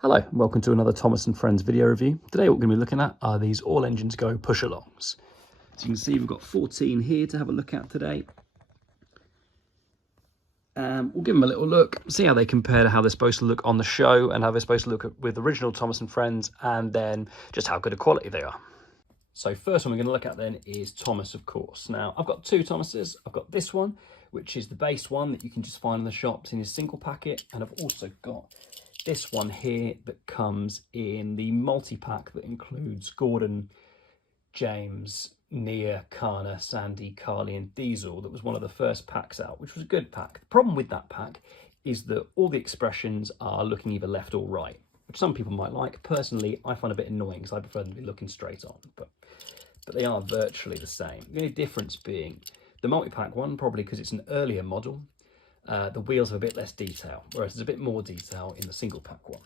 Hello, and welcome to another Thomas and Friends video review. Today what we're going to be looking at are these All Engines Go push-alongs. So you can see we've got 14 here to have a look at today. We'll give them a little look, see how they compare to how they're supposed to look on the show and how they're supposed to look with original Thomas and Friends, and then just how good a quality they are. So first one we're going to look at then is Thomas, of course. Now, I've got two Thomases. I've got this one, which is the base one that you can just find in the shops in a single packet, and I've also got this one here that comes in the multi-pack that includes Gordon, James, Nia, Kana, Sandy, Carly and Diesel. That was one of the first packs out, which was a good pack. The problem with that pack is that all the expressions are looking either left or right, which some people might like. Personally, I find a bit annoying because I prefer them to be looking straight on, but they are virtually the same. The only difference being the multi-pack one, probably because it's an earlier model, the wheels have a bit less detail, whereas there's a bit more detail in the single pack one.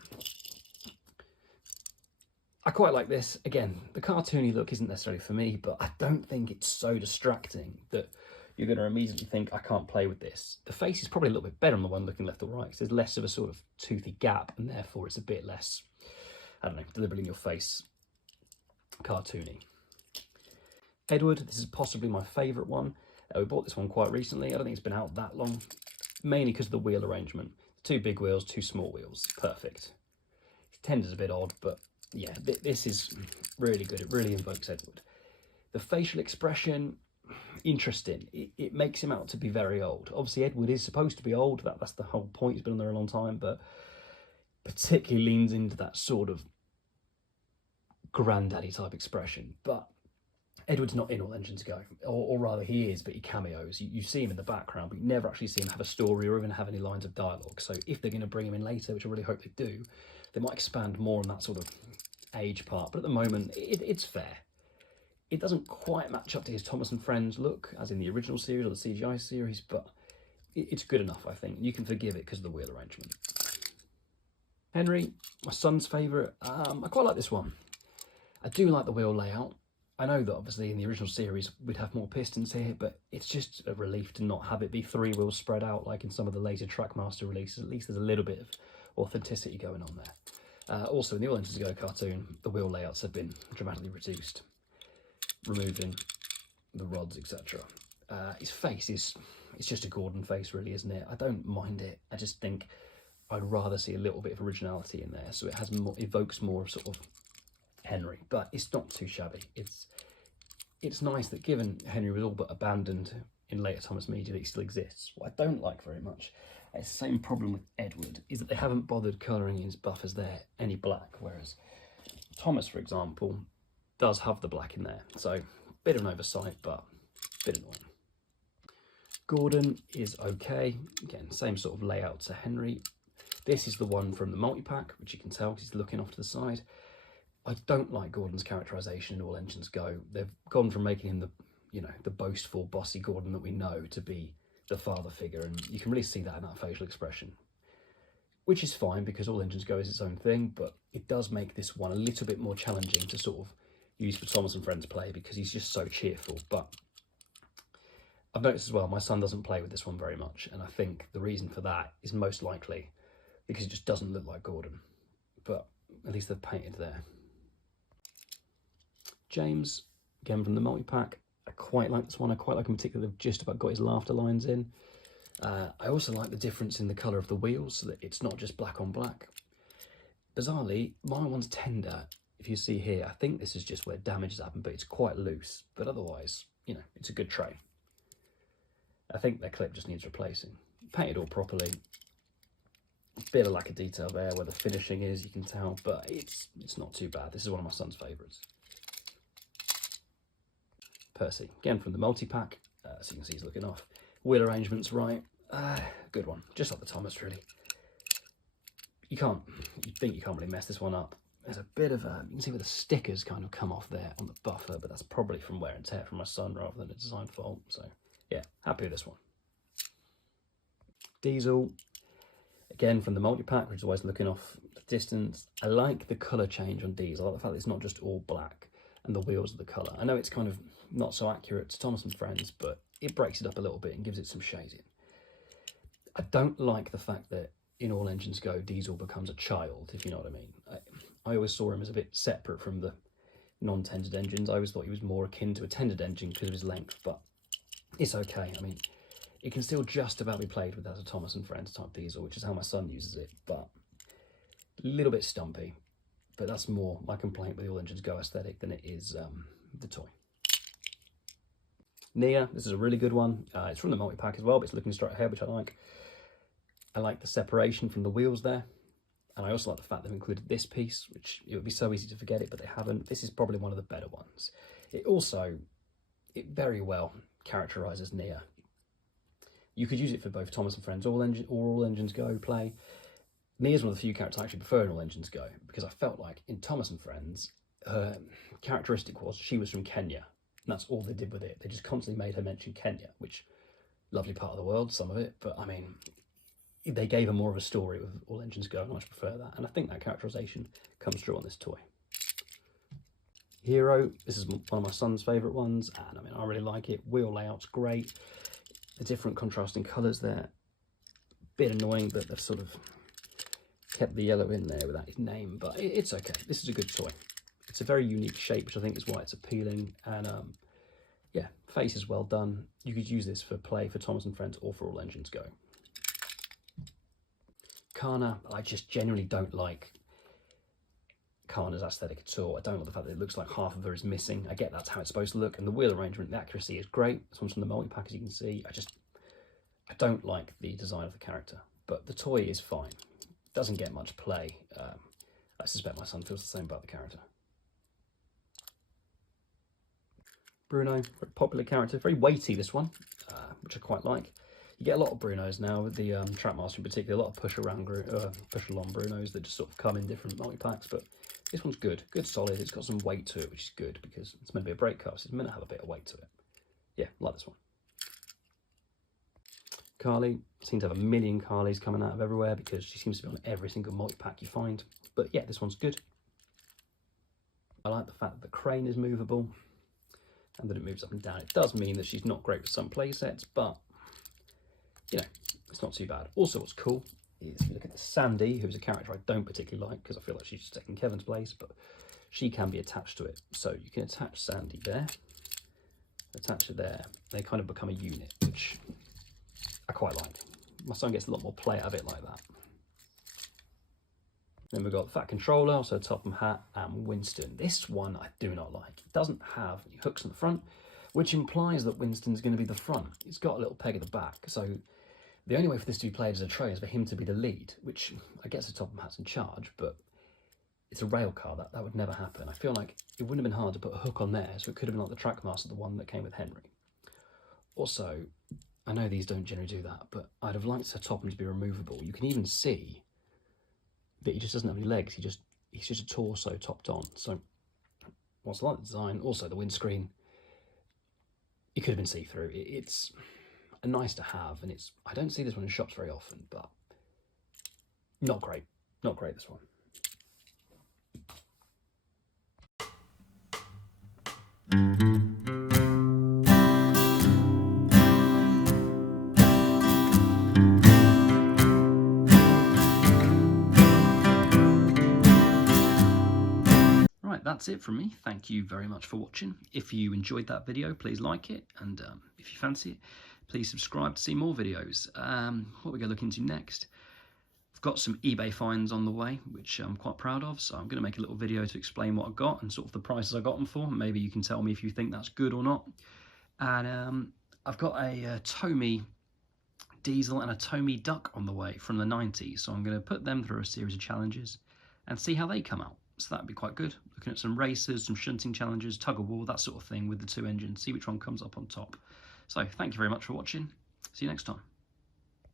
I quite like this. Again, the cartoony look isn't necessarily for me, but I don't think it's so distracting that you're going to immediately think, I can't play with this. The face is probably a little bit better on the one looking left or right, because there's less of a sort of toothy gap, and therefore it's a bit less, I don't know, deliberately in your face cartoony. Edward, this is possibly my favourite one. We bought this one quite recently. I don't think it's been out that long, mainly because of the wheel arrangement. Two big wheels, two small wheels, perfect. Tender's a bit odd, but yeah, this is really good. It really invokes Edward. The facial expression, interesting. It makes him out to be very old. Obviously, Edward is supposed to be old. That's the whole point. He's been on there a long time, but particularly leans into that sort of granddaddy type expression. But Edward's not in All Engines Go, or rather he is, but he cameos. You see him in the background, but you never actually see him have a story or even have any lines of dialogue. So if they're going to bring him in later, which I really hope they do, they might expand more on that sort of age part. But at the moment, it's fair. It doesn't quite match up to his Thomas and Friends look, as in the original series or the CGI series, but it's good enough, I think. You can forgive it because of the wheel arrangement. Henry, my son's favourite. I quite like this one. I do like the wheel layout. I know that obviously in the original series we'd have more pistons here, but it's just a relief to not have it be three wheels spread out like in some of the later Trackmaster releases. At least there's a little bit of authenticity going on there. Also in the All Engines Go cartoon, the wheel layouts have been dramatically reduced, removing the rods, etc. His face it's just a Gordon face really, isn't it? I don't mind it. I just think I'd rather see a little bit of originality in there, so it has more, evokes more sort of Henry, but it's not too shabby. It's nice that given Henry was all but abandoned in later Thomas media, that he still exists. What I don't like very much, it's the same problem with Edward, is that they haven't bothered colouring his buffers there any black, whereas Thomas, for example, does have the black in there. So bit of an oversight, but a bit annoying. Gordon is okay. Again, same sort of layout to Henry. This is the one from the multi-pack, which you can tell because he's looking off to the side. I don't like Gordon's characterisation in All Engines Go. They've gone from making him the boastful, bossy Gordon that we know to be the father figure, and you can really see that in that facial expression, which is fine because All Engines Go is its own thing, but it does make this one a little bit more challenging to sort of use for Thomas and Friends play because he's just so cheerful. But I've noticed as well, my son doesn't play with this one very much, and I think the reason for that is most likely because it just doesn't look like Gordon, but at least they've painted there. James, again from the multi-pack, I quite like this one. I quite like in particular they've just about got his laughter lines in. I also like the difference in the colour of the wheels, so that it's not just black on black. Bizarrely, my one's tender. If you see here, I think this is just where damage has happened, but it's quite loose. But otherwise, it's a good tray. I think their clip just needs replacing. Painted all properly. Bit of lack of detail there where the finishing is, you can tell, but it's not too bad. This is one of my son's favourites. Percy, again from the multi-pack, so you can see he's looking off. Wheel arrangement's right, good one, just like the Thomas really. You think you can't really mess this one up. There's a bit of you can see where the stickers kind of come off there on the buffer, but that's probably from wear and tear from my son rather than a design fault, so yeah, happy with this one. Diesel, again from the multi-pack, which is always looking off the distance. I like the colour change on Diesel. I like the fact that it's not just all black and the wheels are the colour. I know it's kind of not so accurate to Thomas and Friends, but it breaks it up a little bit and gives it some shading. I don't like the fact that in All Engines Go, Diesel becomes a child, if you know what I mean. I always saw him as a bit separate from the non-tendered engines. I always thought he was more akin to a tendered engine because of his length, but it's okay. I mean, it can still just about be played with as a Thomas and Friends type Diesel, which is how my son uses it, but a little bit stumpy. But that's more my complaint with the All Engines Go aesthetic than it is the toy. Nia, this is a really good one. It's from the multi-pack as well, but it's looking straight ahead, which I like. I like the separation from the wheels there. And I also like the fact they've included this piece, which it would be so easy to forget it, but they haven't. This is probably one of the better ones. It very well characterises Nia. You could use it for both Thomas and Friends or All Engines Go play. Nia's one of the few characters I actually prefer in All Engines Go, because I felt like in Thomas and Friends, her characteristic was she was from Kenya. And that's all they did with it. They just constantly made her mention Kenya, which, lovely part of the world, some of it, but I mean, they gave her more of a story with All Engines Go, and I much prefer that. And I think that characterisation comes through on this toy. Hiro, this is one of my son's favourite ones, and I mean, I really like it. Wheel layout's great. The different contrasting colours there. Bit annoying that they've sort of kept the yellow in there without his name, but it's okay. This is a good toy. It's a very unique shape, which I think is why it's appealing, and yeah, face is well done. You could use this for play for Thomas and Friends or for All Engines Go. Kana, I just genuinely don't like Kana's aesthetic at all. I don't like the fact that it looks like half of her is missing. I get that's how it's supposed to look, and the wheel arrangement, the accuracy is great. This one's from the multi-pack, as you can see. I don't like the design of the character, but the toy is fine. It doesn't get much play. I suspect my son feels the same about the character. Bruno, very popular character, very weighty this one, which I quite like. You get a lot of Brunos now with the Trackmaster in particular, a lot of push-along Brunos that just sort of come in different multi-packs, but this one's good, solid. It's got some weight to it, which is good because it's meant to be a brake car, so it's meant to have a bit of weight to it. Yeah, I like this one. Carly, seem to have a million Carlys coming out of everywhere because she seems to be on every single multi-pack you find. But yeah, this one's good. I like the fact that the crane is movable and that it moves up and down. It does mean that she's not great with some play sets, but you know, it's not too bad. Also, what's cool is if you look at the Sandy, who's a character I don't particularly like because I feel like she's just taking Kevin's place, but she can be attached to it. So you can attach Sandy there, attach it there. They kind of become a unit, which I quite like. My son gets a lot more play out of it like that. Then we've got the Fat Controller, also Topham Hat, and Winston. This one I do not like. It doesn't have any hooks in the front, which implies that Winston's going to be the front. It's got a little peg at the back, so the only way for this to be played as a tray is for him to be the lead, which I guess the Topham Hat's in charge, but it's a rail car. That would never happen. I feel like it wouldn't have been hard to put a hook on there, so it could have been like the Trackmaster, the one that came with Henry. Also, I know these don't generally do that, but I'd have liked Topham to be removable. You can even see that he just doesn't have any legs. He's just a torso topped on. So, whilst I like the design, also the windscreen, it could have been see-through. It's a nice to have, and I don't see this one in shops very often, but not great. Not great, this one. That's it from me. Thank you very much for watching. If you enjoyed that video, please like it, and if you fancy it, please subscribe to see more videos. What we're going to look into next, I've got some eBay finds on the way, which I'm quite proud of, so I'm going to make a little video to explain what I got and sort of the prices I got them for. Maybe you can tell me if you think that's good or not. And I've got a Tomy Diesel and a Tomy Duck on the way from the 90s, so I'm going to put them through a series of challenges and see how they come out. So that'd be quite good. Looking at some races, some shunting challenges, tug of war, that sort of thing with the two engines. See which one comes up on top. So thank you very much for watching. See you next time.